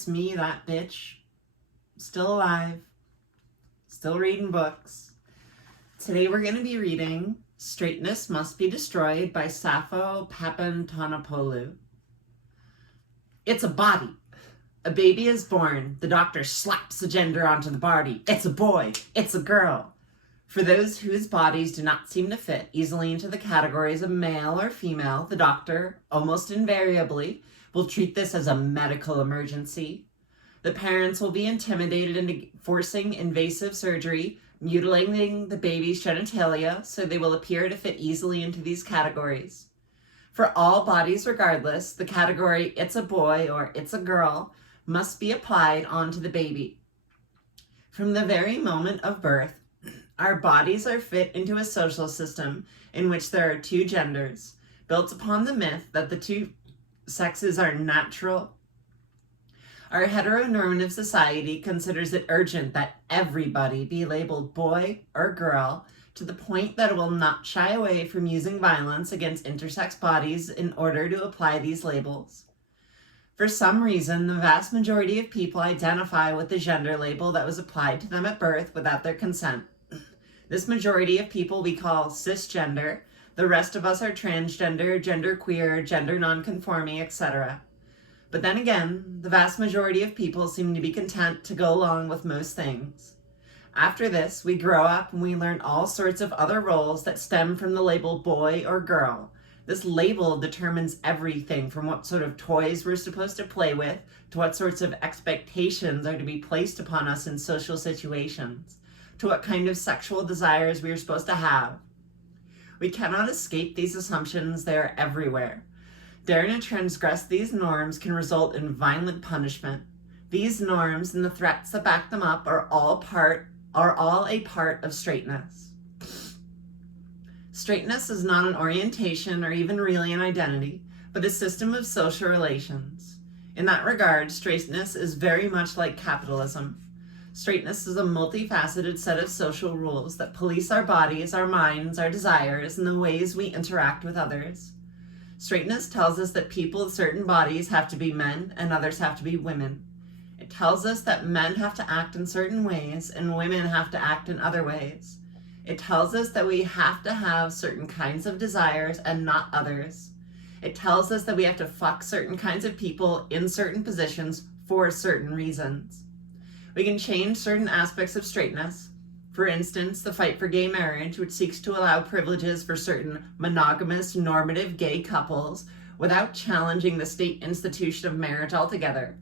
it's me, that bitch. Still alive. Still reading books. Today we're going to be reading Straightness Must Be Destroyed by Sappho Papantonopoulou. It's a body. A baby is born. The doctor slaps a gender onto the body. It's a boy. It's a girl. For those whose bodies do not seem to fit easily into the categories of male or female, the doctor, almost invariably, will treat this as a medical emergency. The parents will be intimidated into forcing invasive surgery, mutilating the baby's genitalia so they will appear to fit easily into these categories. For all bodies regardless, the category "it's a boy" or "it's a girl" must be applied onto the baby. From the very moment of birth, our bodies are fit into a social system in which there are two genders, built upon the myth that the two sexes are natural. Our heteronormative society considers it urgent that everybody be labeled boy or girl, to the point that it will not shy away from using violence against intersex bodies in order to apply these labels. For some reason, the vast majority of people identify with the gender label that was applied to them at birth without their consent. This majority of people we call cisgender. The rest of us are transgender, genderqueer, gender nonconforming, etc. But then again, the vast majority of people seem to be content to go along with most things. After this, we grow up and we learn all sorts of other roles that stem from the label boy or girl. This label determines everything from what sort of toys we're supposed to play with to what sorts of expectations are to be placed upon us in social situations, to what kind of sexual desires we are supposed to have. We cannot escape these assumptions. They are everywhere. Daring to transgress these norms can result in violent punishment. These norms and the threats that back them up are all a part of straightness. Straightness is not an orientation or even really an identity, but a system of social relations. In that regard, straightness is very much like capitalism. Straightness is a multifaceted set of social rules that police our bodies, our minds, our desires, and the ways we interact with others. Straightness tells us that people with certain bodies have to be men and others have to be women. It tells us that men have to act in certain ways and women have to act in other ways. It tells us that we have to have certain kinds of desires and not others. It tells us that we have to fuck certain kinds of people in certain positions for certain reasons. We can change certain aspects of straightness. For instance, the fight for gay marriage, which seeks to allow privileges for certain monogamous, normative gay couples without challenging the state institution of marriage altogether.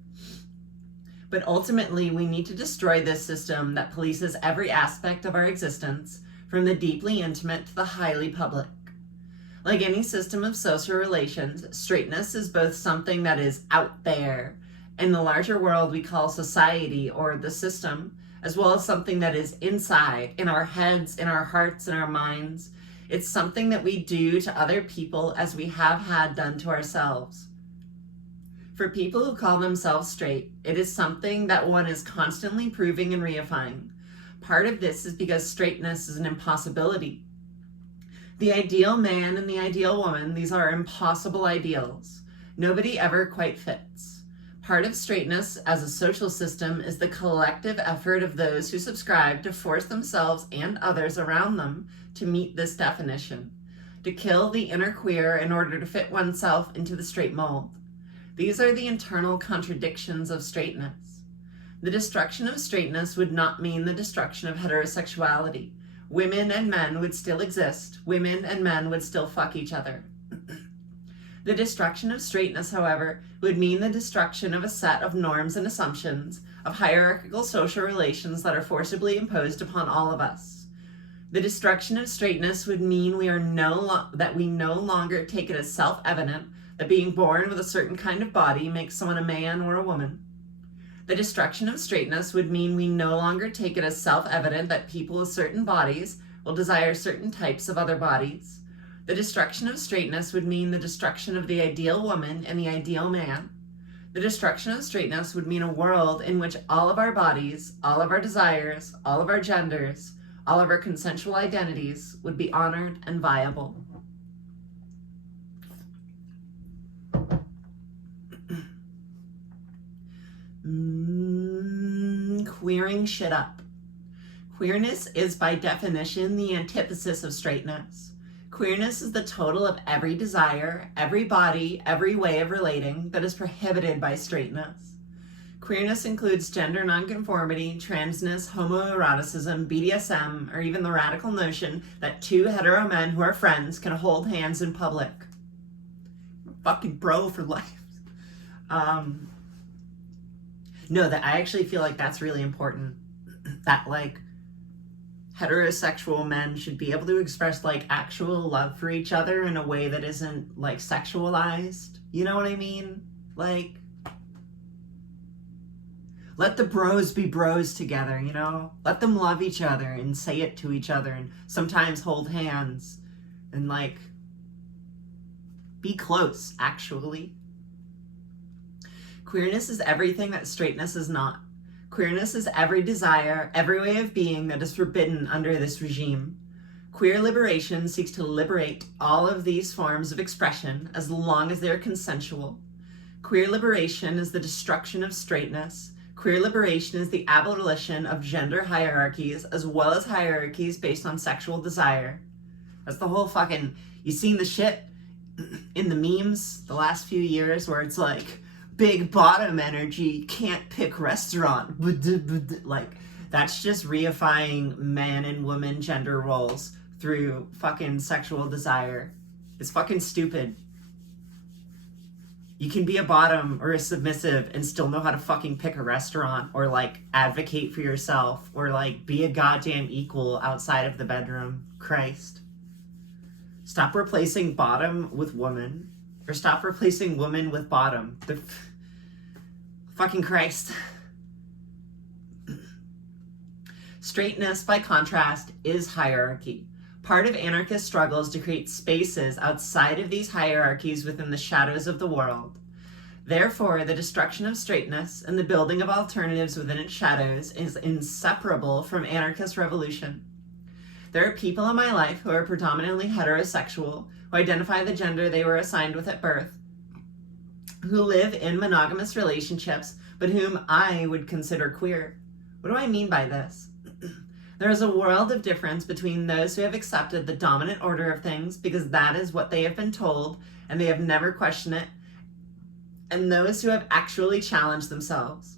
But ultimately, we need to destroy this system that polices every aspect of our existence, from the deeply intimate to the highly public. Like any system of social relations, straightness is both something that is out there, in the larger world we call society or the system, as well as something that is inside, in our heads, in our hearts, in our minds. It's something that we do to other people as we have had done to ourselves. For people who call themselves straight, it is something that one is constantly proving and reifying. Part of this is because straightness is an impossibility. The ideal man and the ideal woman, these are impossible ideals. Nobody ever quite fits. Part of straightness as a social system is the collective effort of those who subscribe to force themselves and others around them to meet this definition, to kill the inner queer in order to fit oneself into the straight mold. These are the internal contradictions of straightness. The destruction of straightness would not mean the destruction of heterosexuality. Women and men would still exist. Women and men would still fuck each other. The destruction of straightness, however, would mean the destruction of a set of norms and assumptions, of hierarchical social relations that are forcibly imposed upon all of us. The destruction of straightness would mean that we no longer take it as self-evident that being born with a certain kind of body makes someone a man or a woman. The destruction of straightness would mean we no longer take it as self-evident that people with certain bodies will desire certain types of other bodies. The destruction of straightness would mean the destruction of the ideal woman and the ideal man. The destruction of straightness would mean a world in which all of our bodies, all of our desires, all of our genders, all of our consensual identities would be honored and viable. queering shit up. Queerness is by definition the antithesis of straightness. Queerness is the total of every desire, every body, every way of relating that is prohibited by straightness. Queerness includes gender nonconformity, transness, homoeroticism, BDSM, or even the radical notion that two hetero men who are friends can hold hands in public. Fucking bro for life. No, that I actually feel like that's really important. That like heterosexual men should be able to express like actual love for each other in a way that isn't like sexualized. You know what I mean? Like, let the bros be bros together, you know? Let them love each other and say it to each other and sometimes hold hands and like be close, actually. Queerness is everything that straightness is not. Queerness is every desire, every way of being that is forbidden under this regime. Queer liberation seeks to liberate all of these forms of expression as long as they are consensual. Queer liberation is the destruction of straightness. Queer liberation is the abolition of gender hierarchies as well as hierarchies based on sexual desire. That's the whole fucking... You seen the shit in the memes the last few years where it's like, big bottom energy, can't pick restaurant. Like, that's just reifying man and woman gender roles through fucking sexual desire. It's fucking stupid. You can be a bottom or a submissive and still know how to fucking pick a restaurant or like advocate for yourself or like be a goddamn equal outside of the bedroom. Christ. Stop replacing bottom with woman. Or stop replacing woman with bottom. Fucking Christ. Straightness, by contrast, is hierarchy. Part of anarchist struggle is to create spaces outside of these hierarchies within the shadows of the world. Therefore, the destruction of straightness and the building of alternatives within its shadows is inseparable from anarchist revolution. There are people in my life who are predominantly heterosexual, who identify the gender they were assigned with at birth, who live in monogamous relationships, but whom I would consider queer. What do I mean by this? There is a world of difference between those who have accepted the dominant order of things because that is what they have been told and they have never questioned it, and those who have actually challenged themselves.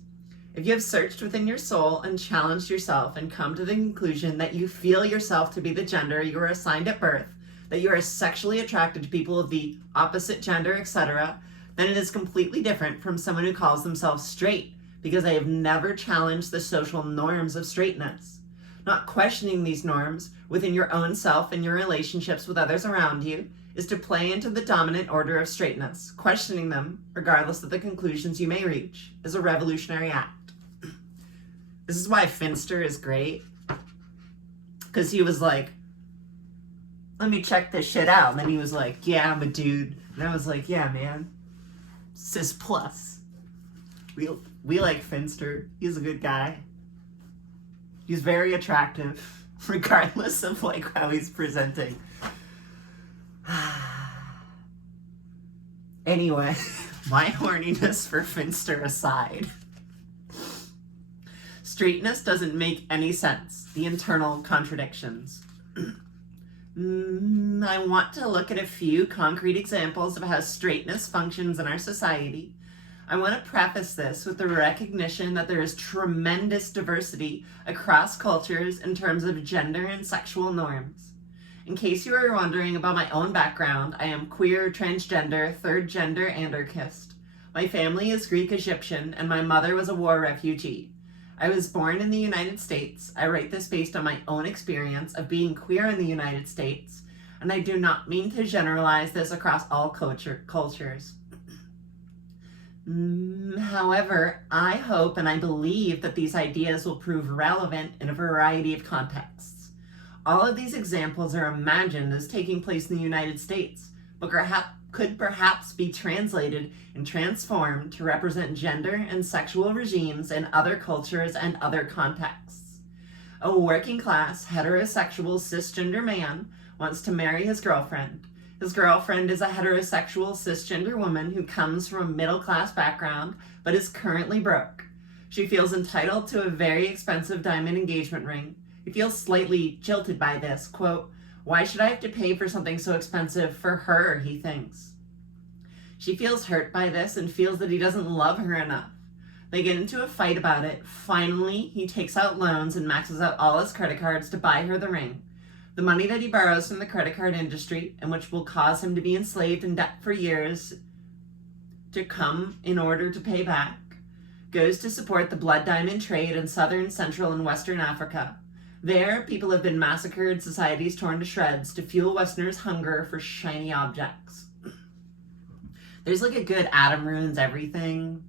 If you have searched within your soul and challenged yourself and come to the conclusion that you feel yourself to be the gender you were assigned at birth, that you are sexually attracted to people of the opposite gender, etc., then it is completely different from someone who calls themselves straight because they have never challenged the social norms of straightness. Not questioning these norms within your own self and your relationships with others around you is to play into the dominant order of straightness. Questioning them, regardless of the conclusions you may reach, is a revolutionary act. This is why Finster is great. Because he was like, let me check this shit out. And then he was like, yeah, I'm a dude. And I was like, yeah, man. Cis plus. We like Finster. He's a good guy. He's very attractive, regardless of like how he's presenting. Anyway, my horniness for Finster aside. Straightness doesn't make any sense. The internal contradictions. I want to look at a few concrete examples of how straightness functions in our society. I want to preface this with the recognition that there is tremendous diversity across cultures in terms of gender and sexual norms. In case you are wondering about my own background, I am queer, transgender, third gender anarchist. My family is Greek Egyptian, and my mother was a war refugee. I was born in the United States. I write this based on my own experience of being queer in the United States, and I do not mean to generalize this across all cultures. However, I hope and I believe that these ideas will prove relevant in a variety of contexts. All of these examples are imagined as taking place in the United States, but could perhaps be translated and transformed to represent gender and sexual regimes in other cultures and other contexts. A working class, heterosexual, cisgender man wants to marry his girlfriend. His girlfriend is a heterosexual, cisgender woman who comes from a middle-class background, but is currently broke. She feels entitled to a very expensive diamond engagement ring. He feels slightly jilted by this. Quote, "Why should I have to pay for something so expensive for her?" he thinks. She feels hurt by this and feels that he doesn't love her enough. They get into a fight about it. Finally, he takes out loans and maxes out all his credit cards to buy her the ring. The money that he borrows from the credit card industry, and which will cause him to be enslaved in debt for years to come in order to pay back, goes to support the blood diamond trade in southern, central, and western Africa. There, people have been massacred, societies torn to shreds to fuel Westerners' hunger for shiny objects. There's like a good Adam Ruins Everything.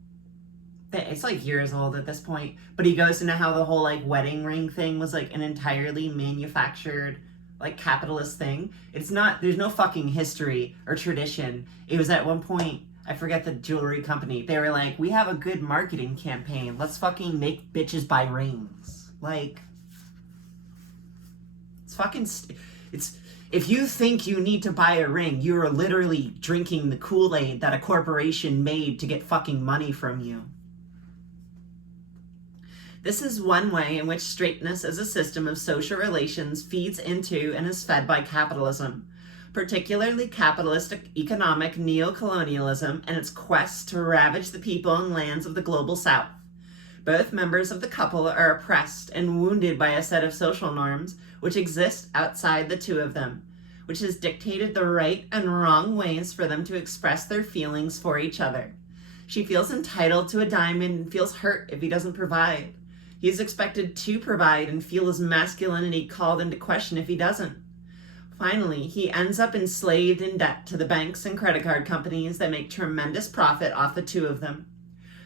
It's like years old at this point, but he goes into how the whole like wedding ring thing was like an entirely manufactured like capitalist thing. It's not, there's no fucking history or tradition. It was at one point, I forget the jewelry company, they were like, we have a good marketing campaign, let's fucking make bitches buy rings. Like, it's fucking, it's, if you think you need to buy a ring, you're literally drinking the Kool-Aid that a corporation made to get fucking money from you. This is one way in which straightness as a system of social relations feeds into and is fed by capitalism, particularly capitalistic economic neocolonialism and its quest to ravage the people and lands of the global south. Both members of the couple are oppressed and wounded by a set of social norms which exist outside the two of them, which has dictated the right and wrong ways for them to express their feelings for each other. She feels entitled to a diamond and feels hurt if he doesn't provide. He is expected to provide and feel his masculinity called into question if he doesn't. Finally, he ends up enslaved in debt to the banks and credit card companies that make tremendous profit off the two of them.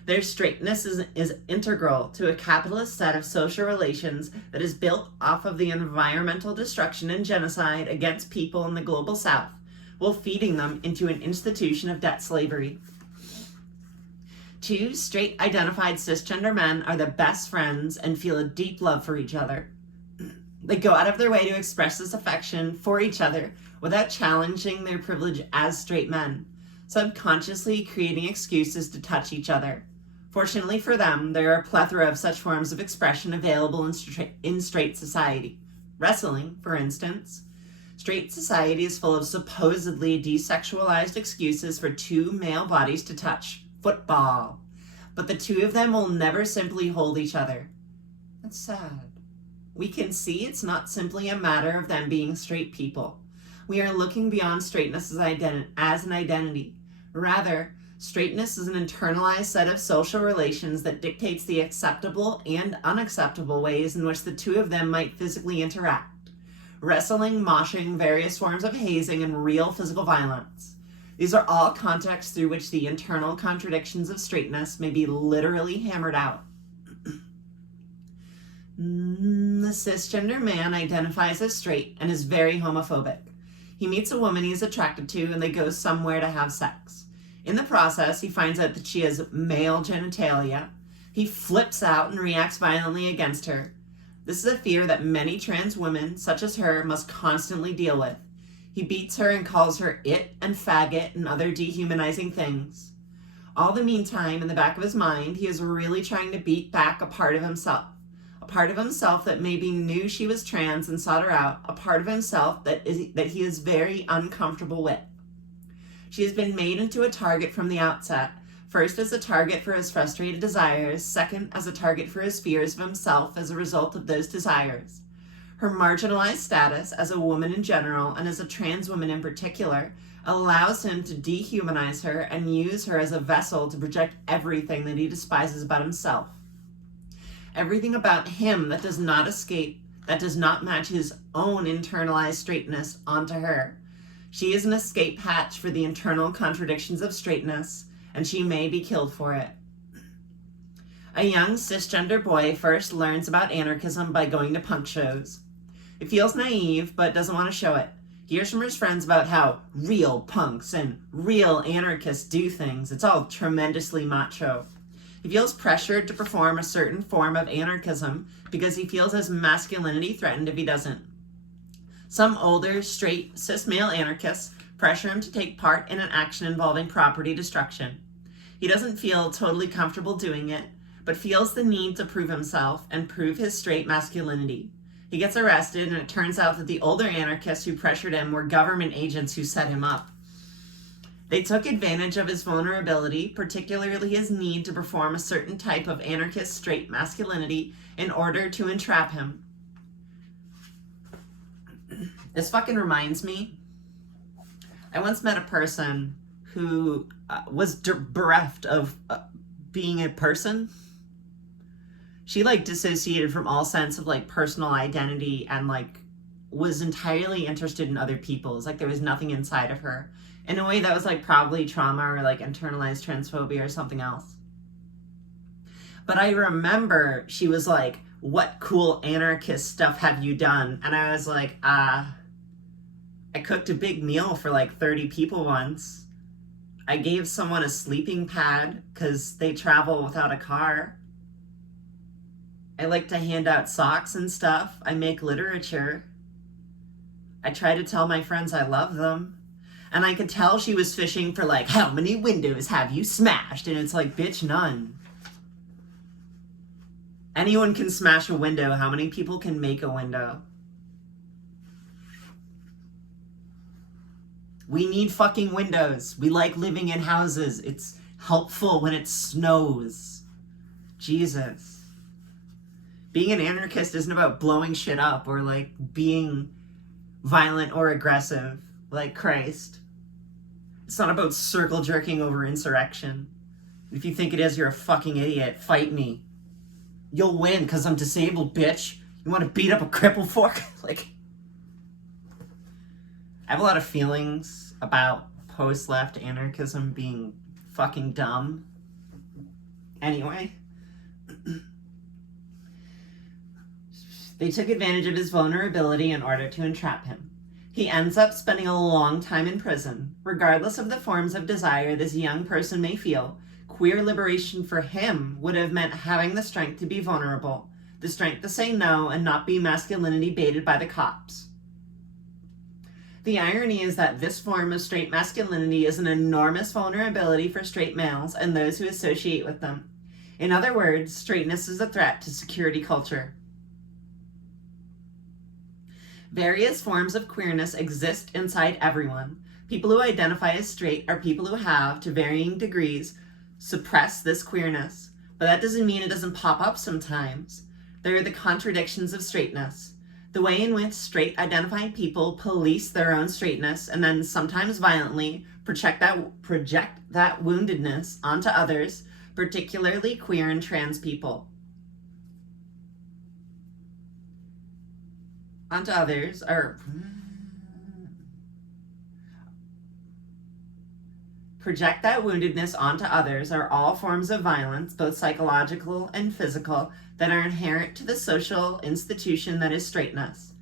Their straightness is integral to a capitalist set of social relations that is built off of the environmental destruction and genocide against people in the global south, while feeding them into an institution of debt slavery. Two straight identified cisgender men are the best friends and feel a deep love for each other. They go out of their way to express this affection for each other without challenging their privilege as straight men, subconsciously creating excuses to touch each other. Fortunately for them, there are a plethora of such forms of expression available in straight society. Wrestling, for instance. Straight society is full of supposedly desexualized excuses for two male bodies to touch. Football. But the two of them will never simply hold each other. That's sad. We can see it's not simply a matter of them being straight people. We are looking beyond straightness as an identity. Rather, straightness is an internalized set of social relations that dictates the acceptable and unacceptable ways in which the two of them might physically interact. Wrestling, moshing, various forms of hazing, and real physical violence. These are all contexts through which the internal contradictions of straightness may be literally hammered out. The cisgender man identifies as straight and is very homophobic. He meets a woman he is attracted to and they go somewhere to have sex. In the process, he finds out that she has male genitalia. He flips out and reacts violently against her. This is a fear that many trans women, such as her, must constantly deal with. He beats her and calls her it and faggot and other dehumanizing things. All the meantime, in the back of his mind, he is really trying to beat back a part of himself. A part of himself that maybe knew she was trans and sought her out. A part of himself that he is very uncomfortable with. She has been made into a target from the outset. First as a target for his frustrated desires. Second as a target for his fears of himself as a result of those desires. Her marginalized status as a woman in general and as a trans woman in particular allows him to dehumanize her and use her as a vessel to project everything that he despises about himself. Everything about him that does not escape, that does not match his own internalized straightness onto her. She is an escape hatch for the internal contradictions of straightness, and she may be killed for it. A young cisgender boy first learns about anarchism by going to punk shows. He feels naive, but doesn't want to show it. He hears from his friends about how real punks and real anarchists do things. It's all tremendously macho. He feels pressured to perform a certain form of anarchism because he feels his masculinity threatened if he doesn't. Some older, straight, cis male anarchists pressure him to take part in an action involving property destruction. He doesn't feel totally comfortable doing it, but feels the need to prove himself and prove his straight masculinity. He gets arrested, and it turns out that the older anarchists who pressured him were government agents who set him up. They took advantage of his vulnerability, particularly his need to perform a certain type of anarchist straight masculinity, in order to entrap him. This fucking reminds me, I once met a person who was bereft of being a person. She dissociated from all sense of personal identity and was entirely interested in other people's. There was nothing inside of her. In a way that was probably trauma or internalized transphobia or something else. But I remember she was like, "What cool anarchist stuff have you done?" And I was like, I cooked a big meal for 30 people once. I gave someone a sleeping pad because they travel without a car. I like to hand out socks and stuff. I make literature. I try to tell my friends I love them. And I could tell she was fishing for how many windows have you smashed? And it's bitch, none. Anyone can smash a window. How many people can make a window? We need fucking windows. We like living in houses. It's helpful when it snows. Jesus. Being an anarchist isn't about blowing shit up or being violent or aggressive like Christ. It's not about circle jerking over insurrection. If you think it is, you're a fucking idiot. Fight me. You'll win because I'm disabled, bitch. You want to beat up a cripple fork? I have a lot of feelings about post-left anarchism being fucking dumb. Anyway. They took advantage of his vulnerability in order to entrap him. He ends up spending a long time in prison. Regardless of the forms of desire this young person may feel, queer liberation for him would have meant having the strength to be vulnerable, the strength to say no and not be masculinity baited by the cops. The irony is that this form of straight masculinity is an enormous vulnerability for straight males and those who associate with them. In other words, straightness is a threat to security culture. Various forms of queerness exist inside everyone. People who identify as straight are people who have, to varying degrees, suppressed this queerness. But that doesn't mean it doesn't pop up sometimes. There are the contradictions of straightness. The way in which straight identified people police their own straightness and then sometimes violently project that woundedness onto others, particularly queer and trans people. Project that woundedness onto others are all forms of violence, both psychological and physical, that are inherent to the social institution that is straightness.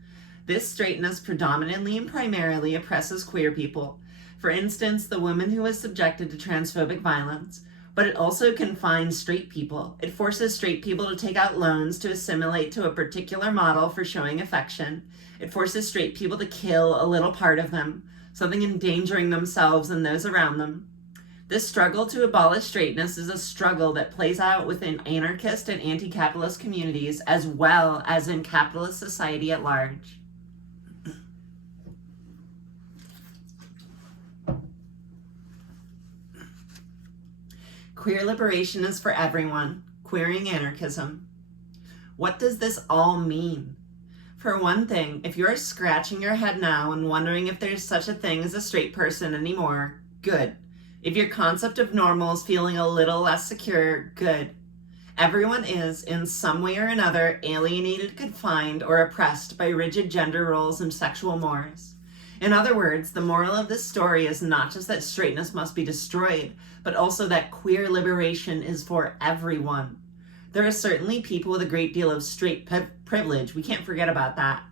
This straightness predominantly and primarily oppresses queer people. For instance, the woman who is subjected to transphobic violence, but it also confines straight people. It forces straight people to take out loans to assimilate to a particular model for showing affection. It forces straight people to kill a little part of them, something endangering themselves and those around them. This struggle to abolish straightness is a struggle that plays out within anarchist and anti-capitalist communities as well as in capitalist society at large. Queer liberation is for everyone. Queering anarchism. What does this all mean? For one thing, if you're scratching your head now and wondering if there's such a thing as a straight person anymore, good. If your concept of normal is feeling a little less secure, good. Everyone is, in some way or another, alienated, confined, or oppressed by rigid gender roles and sexual mores. In other words, the moral of this story is not just that straightness must be destroyed, but also that queer liberation is for everyone. There are certainly people with a great deal of straight privilege. We can't forget about that.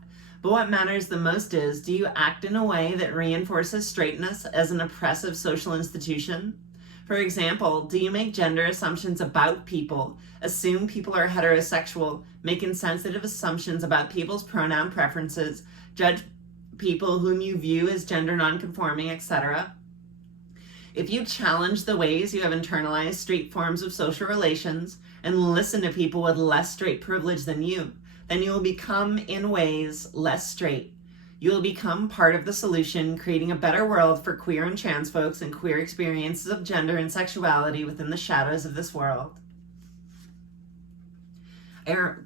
But what matters the most is, do you act in a way that reinforces straightness as an oppressive social institution? For example, do you make gender assumptions about people, assume people are heterosexual, make insensitive assumptions about people's pronoun preferences, judge people whom you view as gender nonconforming, etc.? If you challenge the ways you have internalized straight forms of social relations and listen to people with less straight privilege than you, then you will become, in ways, less straight. You will become part of the solution, creating a better world for queer and trans folks and queer experiences of gender and sexuality within the shadows of this world.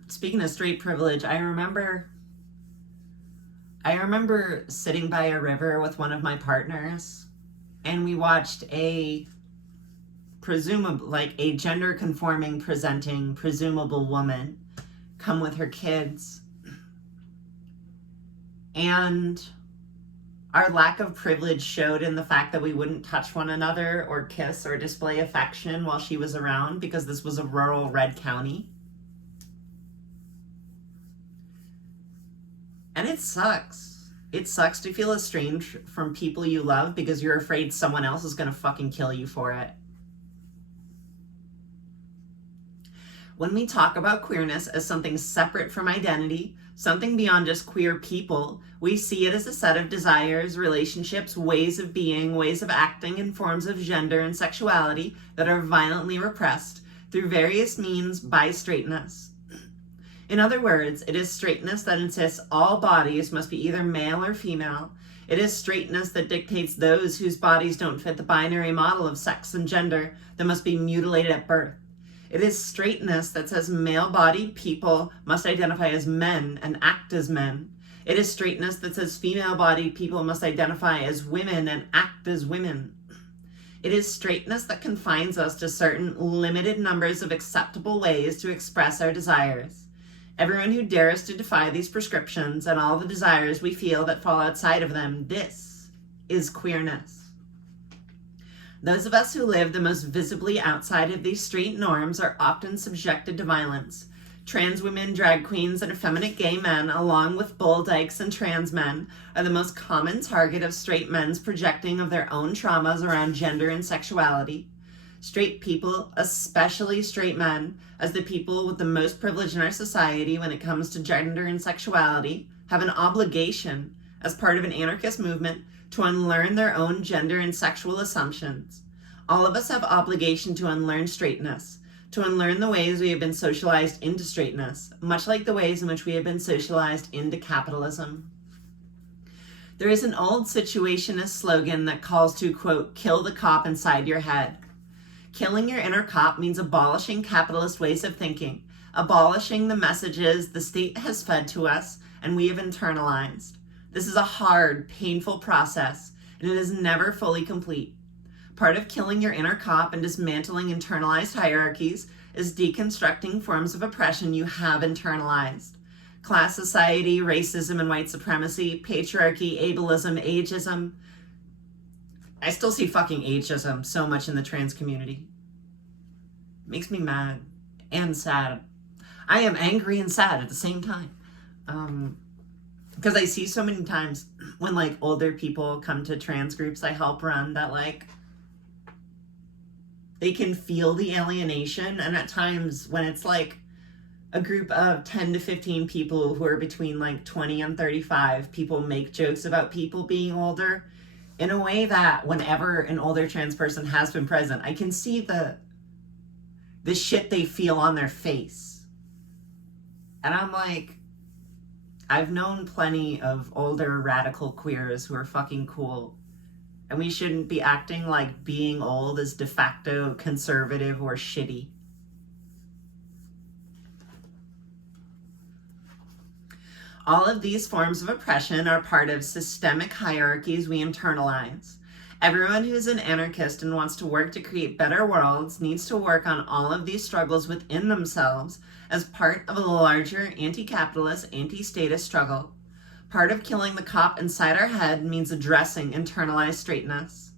Speaking of straight privilege, I remember sitting by a river with one of my partners, and we watched a gender conforming presenting presumable woman come with her kids. And our lack of privilege showed in the fact that we wouldn't touch one another or kiss or display affection while she was around, because this was a rural red county. And it sucks. It sucks to feel estranged from people you love because you're afraid someone else is gonna fucking kill you for it. When we talk about queerness as something separate from identity, something beyond just queer people, we see it as a set of desires, relationships, ways of being, ways of acting, and forms of gender and sexuality that are violently repressed through various means by straightness. In other words, it is straightness that insists all bodies must be either male or female. It is straightness that dictates those whose bodies don't fit the binary model of sex and gender that must be mutilated at birth. It is straightness that says male-bodied people must identify as men and act as men. It is straightness that says female-bodied people must identify as women and act as women. It is straightness that confines us to certain limited numbers of acceptable ways to express our desires. Everyone who dares to defy these prescriptions and all the desires we feel that fall outside of them, this is queerness. Those of us who live the most visibly outside of these straight norms are often subjected to violence. Trans women, drag queens, and effeminate gay men, along with bull dykes and trans men, are the most common target of straight men's projecting of their own traumas around gender and sexuality. Straight people, especially straight men, as the people with the most privilege in our society when it comes to gender and sexuality, have an obligation, as part of an anarchist movement, to unlearn their own gender and sexual assumptions. All of us have obligation to unlearn straightness, to unlearn the ways we have been socialized into straightness, much like the ways in which we have been socialized into capitalism. There is an old situationist slogan that calls to, quote, kill the cop inside your head. Killing your inner cop means abolishing capitalist ways of thinking, abolishing the messages the state has fed to us and we have internalized. This is a hard, painful process, and it is never fully complete. Part of killing your inner cop and dismantling internalized hierarchies is deconstructing forms of oppression you have internalized. Class society, racism and white supremacy, patriarchy, ableism, ageism. I still see fucking ageism so much in the trans community. It makes me mad and sad. I am angry and sad at the same time. Because I see so many times when like older people come to trans groups I help run that like they can feel the alienation, and at times when it's like a group of 10 to 15 people who are between like 20 and 35, people make jokes about people being older in a way that whenever an older trans person has been present, I can see the shit they feel on their face. And I'm like, I've known plenty of older radical queers who are fucking cool. And we shouldn't be acting like being old is de facto conservative or shitty. All of these forms of oppression are part of systemic hierarchies we internalize. Everyone who's an anarchist and wants to work to create better worlds needs to work on all of these struggles within themselves as part of a larger anti-capitalist, anti-status struggle. Part of killing the cop inside our head means addressing internalized straightness.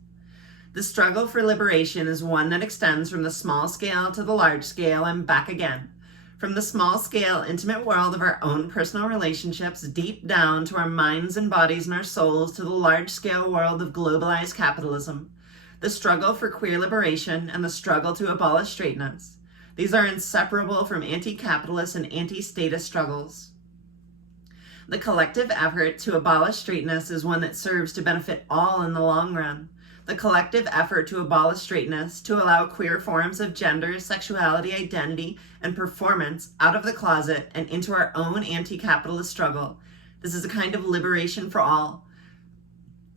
The struggle for liberation is one that extends from the small scale to the large scale and back again. From the small scale, intimate world of our own personal relationships deep down to our minds and bodies and our souls to the large scale world of globalized capitalism. The struggle for queer liberation and the struggle to abolish straightness. These are inseparable from anti-capitalist and anti-status struggles. The collective effort to abolish straightness is one that serves to benefit all in the long run. The collective effort to abolish straightness, to allow queer forms of gender, sexuality, identity, and performance out of the closet and into our own anti-capitalist struggle. This is a kind of liberation for all.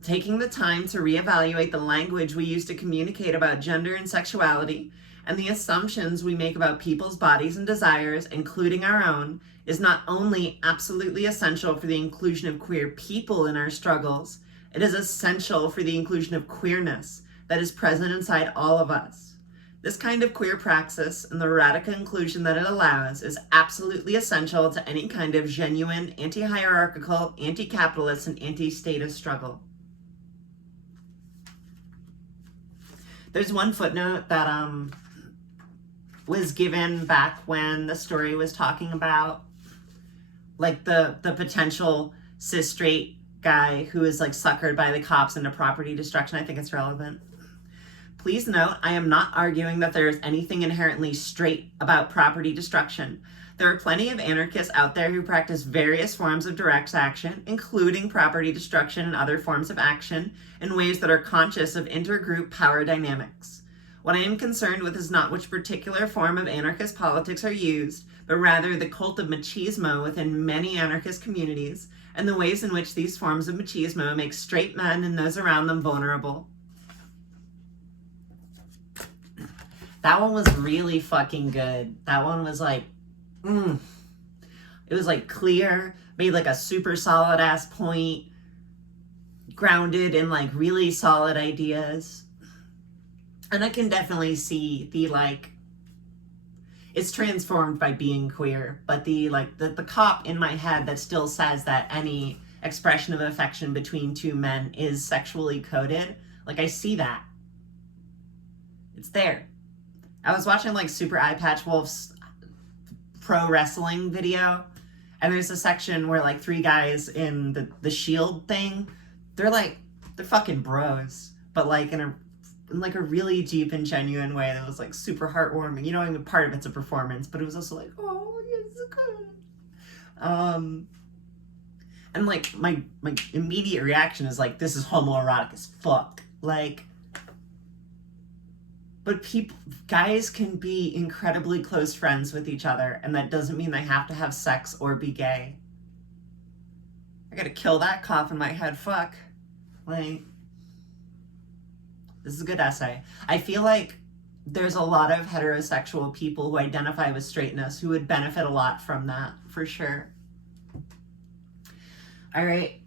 Taking the time to reevaluate the language we use to communicate about gender and sexuality, and the assumptions we make about people's bodies and desires, including our own, is not only absolutely essential for the inclusion of queer people in our struggles, it is essential for the inclusion of queerness that is present inside all of us. This kind of queer praxis and the radical inclusion that it allows is absolutely essential to any kind of genuine anti-hierarchical, anti-capitalist, and anti-statist struggle. There's one footnote that was given back when the story was talking about like the potential cis straight guy who is like suckered by the cops into property destruction. I think it's relevant. Please note, I am not arguing that there is anything inherently straight about property destruction. There are plenty of anarchists out there who practice various forms of direct action, including property destruction and other forms of action, in ways that are conscious of intergroup power dynamics. What I am concerned with is not which particular form of anarchist politics are used, but rather the cult of machismo within many anarchist communities, and the ways in which these forms of machismo make straight men and those around them vulnerable. That one was really fucking good. That one was like, It was like clear, made like a super solid ass point, grounded in like really solid ideas. And I can definitely see the like, it's transformed by being queer, but the cop in my head that still says that any expression of affection between two men is sexually coded, like I see that. It's there. I was watching like Super Eye Patch Wolf's pro wrestling video, and there's a section where like three guys in the shield thing, they're fucking bros, but like in like a really deep and genuine way that was like super heartwarming. You know, I mean, part of it's a performance, but it was also like, oh, yes, good. And like my immediate reaction is like, this is homoerotic as fuck. Like, but guys can be incredibly close friends with each other, and that doesn't mean they have to have sex or be gay. I gotta kill that cough in my head, fuck. Like, this is a good essay. I feel like there's a lot of heterosexual people who identify with straightness who would benefit a lot from that, for sure. All right.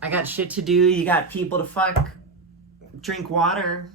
I got shit to do. You got people to fuck. Drink water.